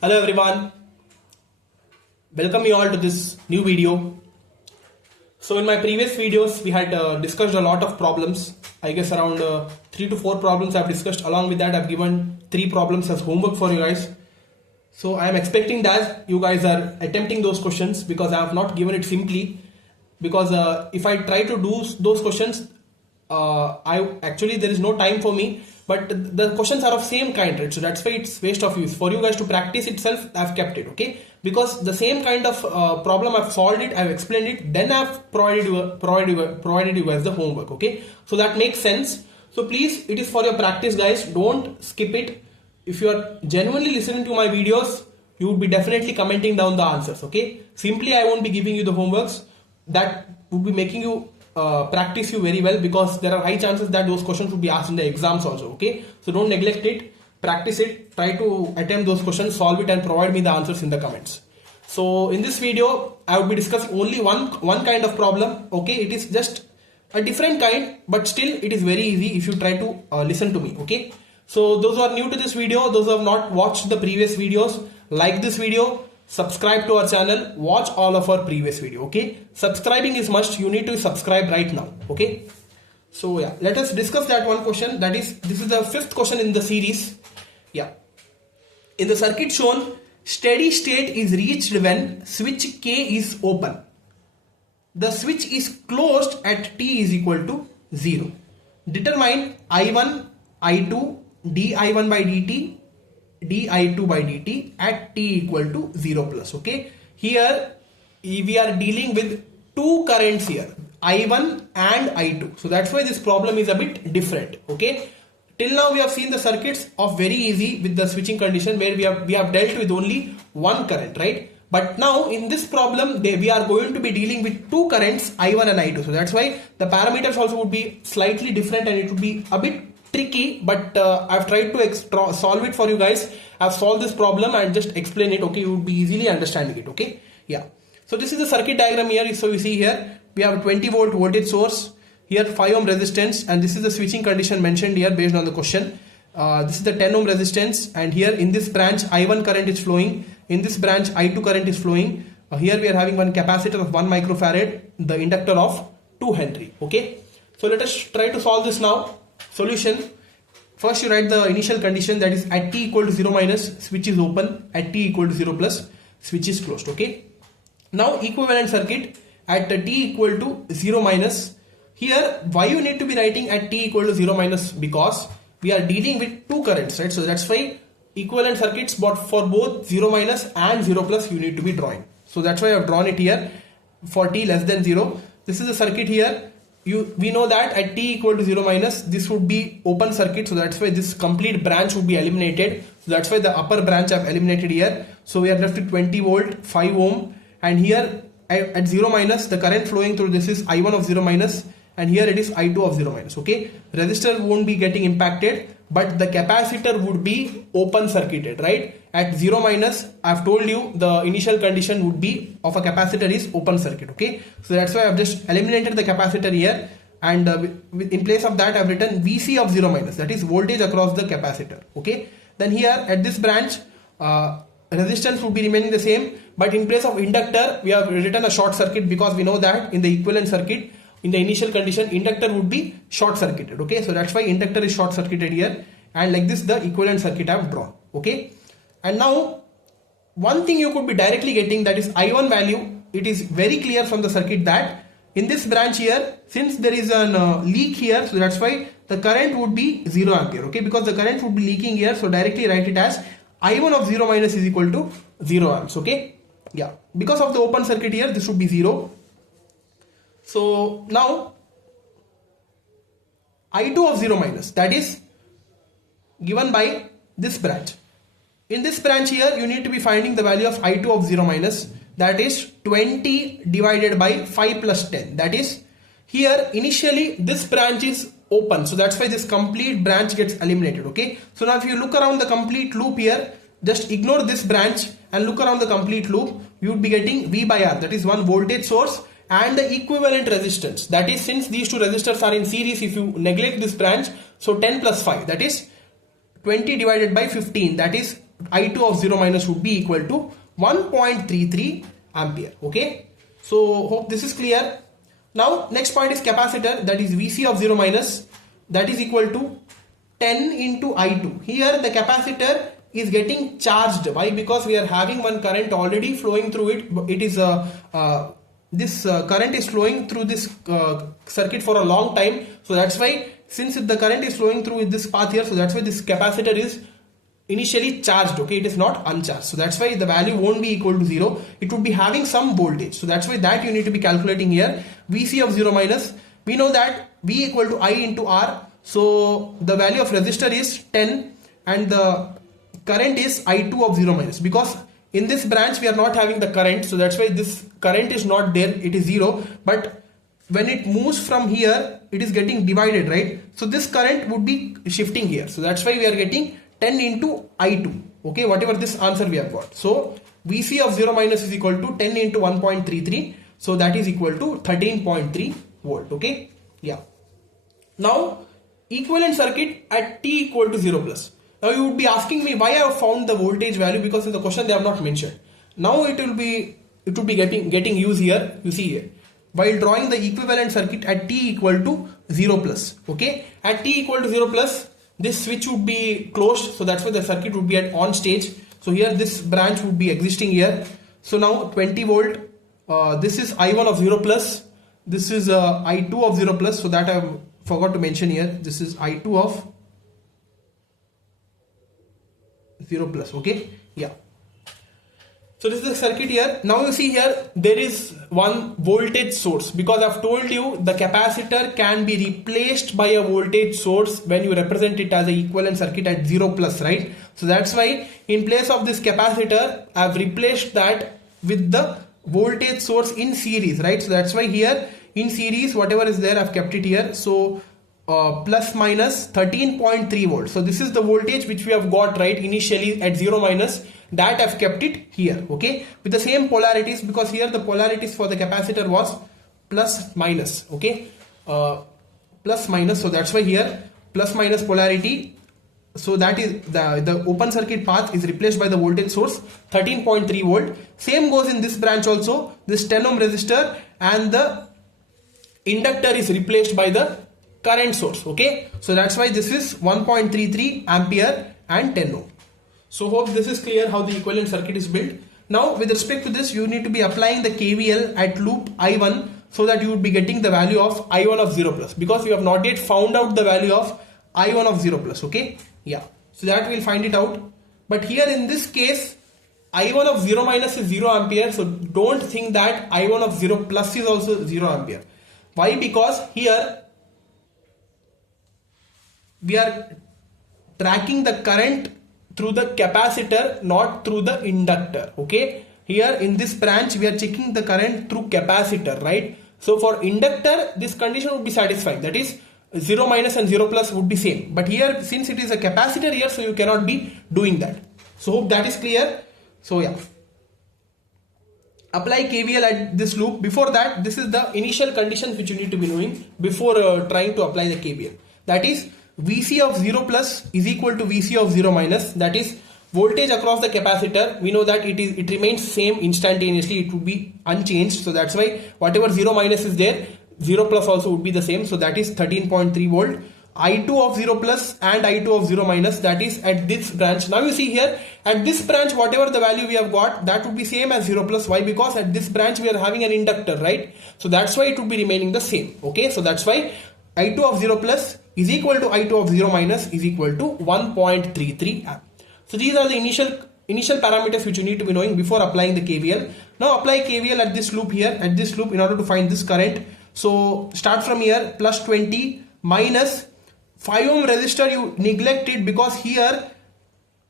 Hello everyone, welcome you all to this new video. So in my previous videos we had discussed a lot of problems. I guess around 3 to 4 problems I've discussed. Along with that I've given 3 problems as homework for you guys. So I am expecting that you guys are attempting those questions because I have not given it simply. Because if I try to do those questions, there is no time for me. But the questions are of same kind, right? So that's why it's waste of use. For you guys to practice itself, I've kept it, okay? Because the same kind of problem, I've solved it, I've explained it, then I've provided you guys the homework, okay? So that makes sense. So please, it is for your practice, guys. Don't skip it. If you are genuinely listening to my videos, you would be definitely commenting down the answers, okay? Simply, I won't be giving you the homeworks. That would be making you practice you very well, because there are high chances that those questions will be asked in the exams also, okay? So don't neglect it, practice it, try to attempt those questions, solve it and provide me the answers in the comments. So in this video, I will be discussing only one kind of problem, okay? It is just a different kind, but still it is very easy if you try to listen to me, okay? So those who are new to this video, those who have not watched the previous videos, like this video, subscribe to our channel, watch all of our previous video, okay? Subscribing is must, you need to subscribe right now, okay? So yeah, let us discuss that one question. That is, this is the 5th question in the series. Yeah. In the circuit shown, steady state is reached when switch K is open. The switch is closed at t is equal to 0. Determine I1, I2, di1 by dt, di2 by dt at t equal to 0 plus, okay? Here we are dealing with two currents here, I1 and I2. So that's why this problem is a bit different, okay? Till now we have seen the circuits of very easy with the switching condition, where we have dealt with only one current, right? But now in this problem we are going to be dealing with two currents, I1 and I2. So that's why the parameters also would be slightly different and it would be a bit tricky, but I've tried to solve it for you guys. I've solved this problem and just explain it, okay? You would be easily understanding it, okay? Yeah. So this is the circuit diagram here. So you see here we have a 20 volt voltage source, here 5 ohm resistance, and this is the switching condition mentioned here based on the question. This is the 10 ohm resistance, and here in this branch I1 current is flowing, in this branch I2 current is flowing. Here we are having one capacitor of 1 microfarad, the inductor of 2 Henry, okay? So let us try to solve this now. Solution: first you write the initial condition, that is at t equal to 0 minus switch is open, at t equal to 0 plus switch is closed, okay? Now equivalent circuit at t equal to 0 minus. Here why you need to be writing at t equal to 0 minus? Because we are dealing with two currents, right? So that's why equivalent circuits, but for both 0 minus and 0 plus you need to be drawing. So that's why I have drawn it here for t less than 0. This is the circuit here. We know that at t equal to 0 minus, this would be open circuit. So that's why this complete branch would be eliminated. So that's why the upper branch I've eliminated here. So we are left with 20 volt, 5 ohm. And here at 0 minus, the current flowing through this is I1 of 0 minus. And here it is I2 of 0 minus, okay? Resistor won't be getting impacted, but the capacitor would be open circuited, right? At 0 minus, I've told you the initial condition would be of a capacitor is open circuit, okay? So that's why I've just eliminated the capacitor here, and in place of that I've written VC of 0 minus, that is voltage across the capacitor, okay? Then here at this branch, resistance would be remaining the same, but in place of inductor we have written a short circuit, because we know that in the equivalent circuit, in the initial condition, inductor would be short circuited, okay? So that's why inductor is short circuited here, and like this the equivalent circuit I have drawn, okay? And now one thing you could be directly getting, that is I1 value. It is very clear from the circuit that in this branch here, since there is a leak here, so that's why the current would be 0 ampere, okay? Because the current would be leaking here, so directly write it as I1 of 0 minus is equal to 0 amps, okay? Yeah, because of the open circuit here, this would be 0. So now I2 of 0 minus, that is given by this branch. In this branch here, you need to be finding the value of I2 of 0 minus, that is 20 divided by 5 plus 10. That is, here initially this branch is open, so that's why this complete branch gets eliminated, okay? So now if you look around the complete loop here, just ignore this branch and look around the complete loop, you would be getting V by R, that is one voltage source, and the equivalent resistance, that is, since these two resistors are in series, if you neglect this branch, so 10 plus 5, that is 20 divided by 15, that is I2 of 0 minus would be equal to 1.33 ampere. Okay, so hope this is clear. Now next point is capacitor, that is Vc of 0 minus, that is equal to 10 into I2. Here the capacitor is getting charged. Why? Because we are having one current already flowing through it. It is this current is flowing through this circuit for a long time. So that's why, since the current is flowing through this path here, so that's why this capacitor is initially charged. Okay, it is not uncharged. So that's why the value won't be equal to 0. It would be having some voltage. So that's why that you need to be calculating here. Vc of 0 minus, we know that V equal to I into R. So the value of resistor is 10 and the current is I2 of 0 minus, because in this branch we are not having the current, so that's why this current is not there, it is 0. But when it moves from here, it is getting divided, right? So this current would be shifting here, so that's why we are getting 10 into I2. Okay, whatever this answer we have got. So Vc of 0 minus is equal to 10 into 1.33, so that is equal to 13.3 volt. Okay, yeah. Now equivalent circuit at t equal to 0 plus. Now you would be asking me why I have found the voltage value, because in the question they have not mentioned. Now it will be getting used here. You see here, while drawing the equivalent circuit at t equal to 0 plus. Okay, at t equal to 0 plus, this switch would be closed, so that's why the circuit would be at on stage. So here this branch would be existing here. So now 20 volt, this is I1 of 0 plus, this is I2 of 0 plus, so that I forgot to mention here. This is I2 of 0 plus. Okay, yeah. So this is the circuit here. Now you see here there is one voltage source, because I've told you the capacitor can be replaced by a voltage source when you represent it as an equivalent circuit at 0 plus, right? So that's why in place of this capacitor I've replaced that with the voltage source in series, right? So that's why here in series whatever is there I've kept it here. So plus minus 13.3 volts. So this is the voltage which we have got right initially at 0 minus, that I've kept it here. Okay, with the same polarities, because here the polarities for the capacitor was plus minus. Okay, plus minus, so that's why here plus minus polarity. So that is the open circuit path is replaced by the voltage source 13.3 volt. Same goes in this branch also. This 10 ohm resistor and the inductor is replaced by the current source. Okay, so that's why this is 1.33 ampere and 10 ohm. So hope this is clear how the equivalent circuit is built. Now with respect to this, you need to be applying the KVL at loop I1, so that you would be getting the value of I1 of 0 plus, because you have not yet found out the value of I1 of 0 plus. Okay, yeah, so that we'll find it out. But here in this case I1 of 0 minus is 0 ampere, so don't think that I1 of 0 plus is also 0 ampere. Why? Because here we are tracking the current through the capacitor, not through the inductor. Okay, here in this branch we are checking the current through capacitor, right? So for inductor this condition would be satisfied, that is 0 minus and 0 plus would be same. But here since it is a capacitor here, so you cannot be doing that. So hope that is clear. So yeah, apply KVL at this loop. Before that, this is the initial conditions which you need to be knowing before trying to apply the KVL. That is Vc of 0 plus is equal to Vc of 0 minus, that is voltage across the capacitor. We know that it remains same instantaneously, it would be unchanged. So that's why whatever 0 minus is there, 0 plus also would be the same. So that is 13.3 volt. I2 of 0 plus and I2 of 0 minus, that is at this branch. Now you see here at this branch whatever the value we have got, that would be same as 0 plus. Why? Because at this branch we are having an inductor, right? So that's why it would be remaining the same. Okay, so that's why I2 of 0 plus is equal to I2 of 0 minus is equal to 1.33 amp. So these are the initial parameters which you need to be knowing before applying the KVL. Now apply KVL at this loop here, at this loop, in order to find this current. So start from here, plus 20 minus 5 ohm resistor you neglected, because here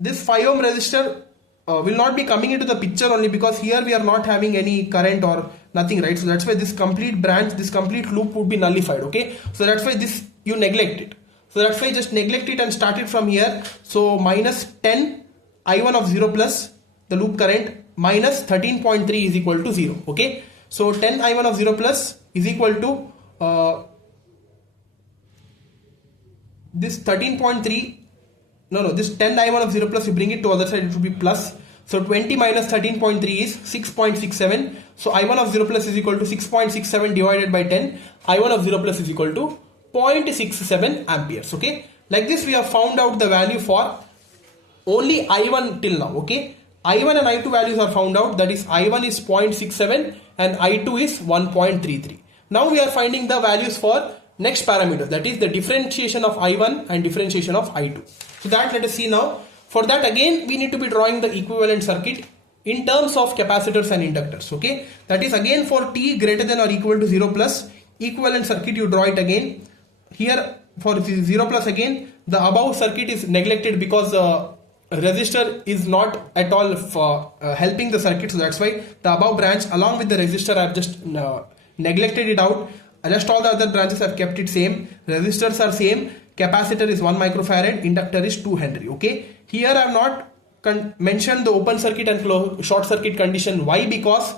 this 5 ohm resistor will not be coming into the picture only because here we are not having any current or nothing, right? So that's why this complete branch, this complete loop would be nullified. Okay, so that's why this you neglect it. So that's why just neglect it and start it from here. So minus 10 I1 of 0 plus, the loop current, minus 13.3 is equal to 0. Okay, so 10 I1 of 0 plus is equal to this 13.3. this 10 I1 of 0 plus, you bring it to other side, it will be plus. So 20 minus 13.3 is 6.67. So I1 of 0 plus is equal to 6.67 divided by 10. I1 of 0 plus is equal to 0.67 amperes. Okay, like this we have found out the value for only I1 till now. Okay, I1 and I2 values are found out, that is I1 is 0.67 and I2 is 1.33. Now we are finding the values for next parameter, that is the differentiation of I1 and differentiation of I2. So that let us see now. For that again we need to be drawing the equivalent circuit in terms of capacitors and inductors. Okay, that is again for t greater than or equal to 0 plus, equivalent circuit you draw it again. Here for 0 plus again the above circuit is neglected because the resistor is not at all for helping the circuit, so that's why the above branch along with the resistor I have just neglected it out. Rest all the other branches have kept it same. Resistors are same. Capacitor is 1 microfarad, inductor is 2 Henry. Okay, here I have not mentioned the open circuit and short circuit condition. Why? Because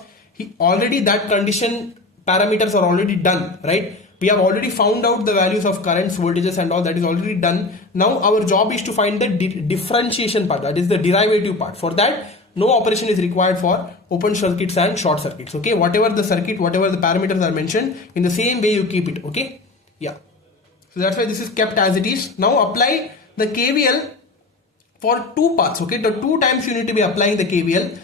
already that condition parameters are already done, right? We have already found out the values of currents, voltages and all, that is already done. Now our job is to find the differentiation part, that is the derivative part. For that no operation is required for open circuits and short circuits. Okay, whatever the circuit, whatever the parameters are mentioned, in the same way you keep it. Okay, yeah. So that's why this is kept as it is. Now apply the KVL for two paths. Okay, the two times you need to be applying the KVL.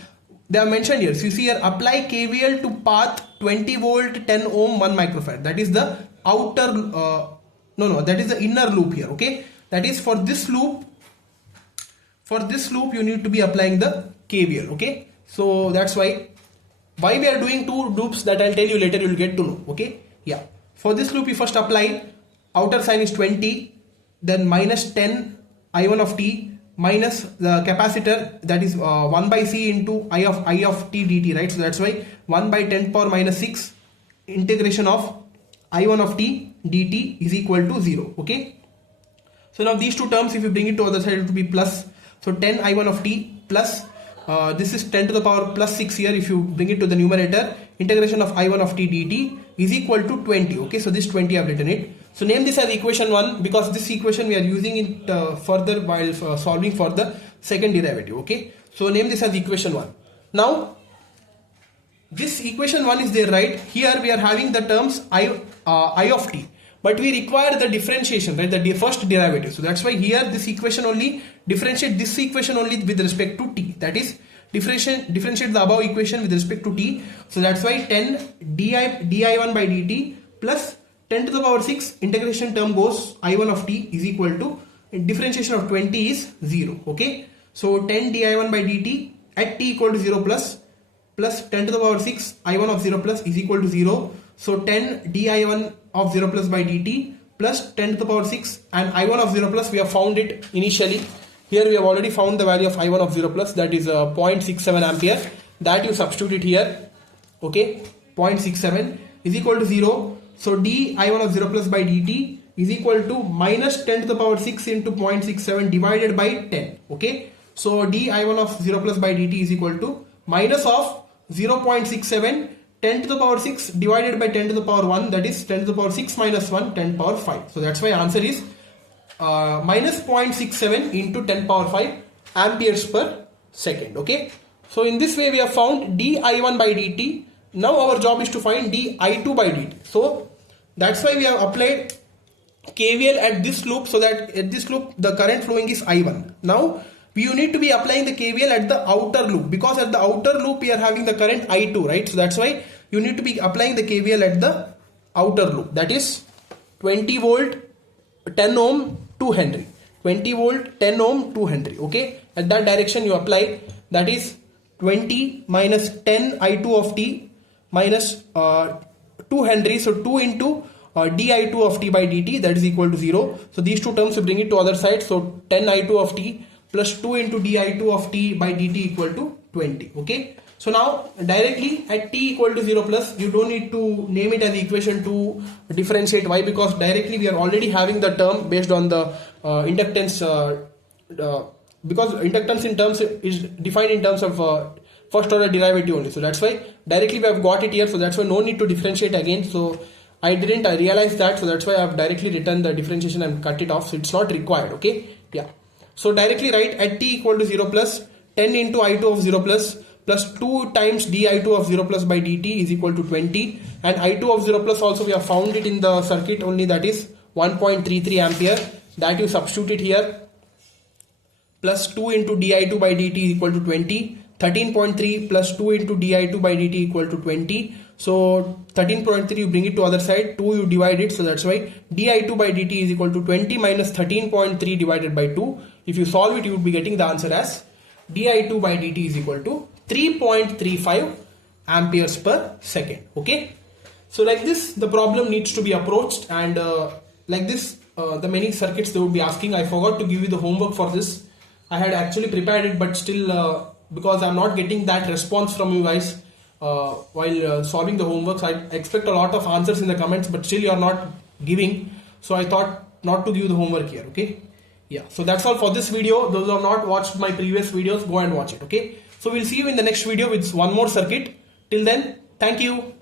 They are mentioned here. So you see here, apply KVL to path 20 volt 10 ohm 1 microfarad. That is the outer that is the inner loop here. Okay, that is for this loop. For this loop you need to be applying the KVL. Okay, so that's why we are doing two loops, that I'll tell you later, you'll get to know. Okay, yeah. For this loop you first apply, outer sign is 20, then minus 10 I1 of t minus the capacitor, that is 1 by C into I of t dt, right? So that's why 1 by 10 power minus 6 integration of I1 of t dt is equal to 0. Okay, so now these two terms if you bring it to other side it will be plus. So 10 I1 of t plus this is 10 to the power plus 6 here, if you bring it to the numerator, integration of I1 of t dt is equal to 20. Okay, so this 20 I have written it. So name this as equation 1 because this equation we are using it further while solving for the second derivative. Okay, so name this as equation 1. Now this equation 1 is there, right? Here we are having the terms I of t, but we require the differentiation, right? The first derivative. So that's why here this equation only differentiate this equation only with respect to t, that is differentiate the above equation with respect to t. So that's why 10 di1 by dt plus 10 to the power 6 integration term goes I1 of t is equal to differentiation of 20 is 0. Okay, so 10 di1 by dt at t equal to 0 plus 10 to the power 6 I1 of 0 plus is equal to 0. So 10 di1 of 0 plus by dt plus 10 to the power 6, and I1 of 0 plus we have found it initially. Here we have already found the value of I1 of 0 plus, that is 0.67 ampere. That you substitute it here. Okay, 0.67 is equal to 0. So d I1 of 0 plus by dt is equal to minus 10 to the power 6 into 0.67 divided by 10. Okay, so d I1 of 0 plus by dt is equal to minus of 0.67 10 to the power 6 divided by 10 to the power 1, that is 10 to the power 6 minus 1 10 power 5. So that's why answer is minus 0.67 into 10 power 5 amperes per second. Okay, so in this way we have found di1 by dt. Now our job is to find di2 by dt. So that's why we have applied KVL at this loop, so that at this loop the current flowing is I1. Now you need to be applying the KVL at the outer loop, because at the outer loop we are having the current I2, right? So that's why you need to be applying the KVL at the outer loop, that is 20 volt 10 ohm 2 Henry, 20 volt 10 ohm 2 Henry. Okay, at that direction you apply, that is 20 minus 10 I2 of t minus 2 Henry, so 2 into di2 of t by dt, that is equal to 0. So these two terms you bring it to other side, so 10 I2 of t plus 2 into di2 of t by dt equal to 20. Okay, so now directly at t equal to 0 plus, you don't need to name it as equation to differentiate. Why? Because directly we are already having the term based on the inductance, because inductance in terms is defined in terms of first order derivative only. So that's why directly we have got it here, so that's why no need to differentiate again. So I didn't realize that, so that's why I have directly written the differentiation and cut it off, so it's not required. Okay, yeah. So directly write at t equal to 0 plus 10 into I2 of 0 plus 2 times di2 of 0 plus by dt is equal to 20, and I2 of 0 plus also we have found it in the circuit only, that is 1.33 ampere. That you substitute it here, plus 2 into di2 by dt is equal to 20. 13.3 plus 2 into di2 by dt equal to 20. So 13.3 you bring it to other side, 2 you divide it, so that's why di2 by dt is equal to 20 minus 13.3 divided by 2. If you solve it, you would be getting the answer as di2 by dt is equal to 3.35 amperes per second. Okay, so like this the problem needs to be approached, and like this the many circuits they would be asking. I forgot to give you the homework for this. I had actually prepared it, but still because I'm not getting that response from you guys while solving the homeworks. I expect a lot of answers in the comments, but still you're not giving, so I thought not to give the homework here. Okay, yeah, so that's all for this video. Those who have not watched my previous videos, go and watch it. Okay, so we'll see you in the next video with one more circuit. Till then, thank you.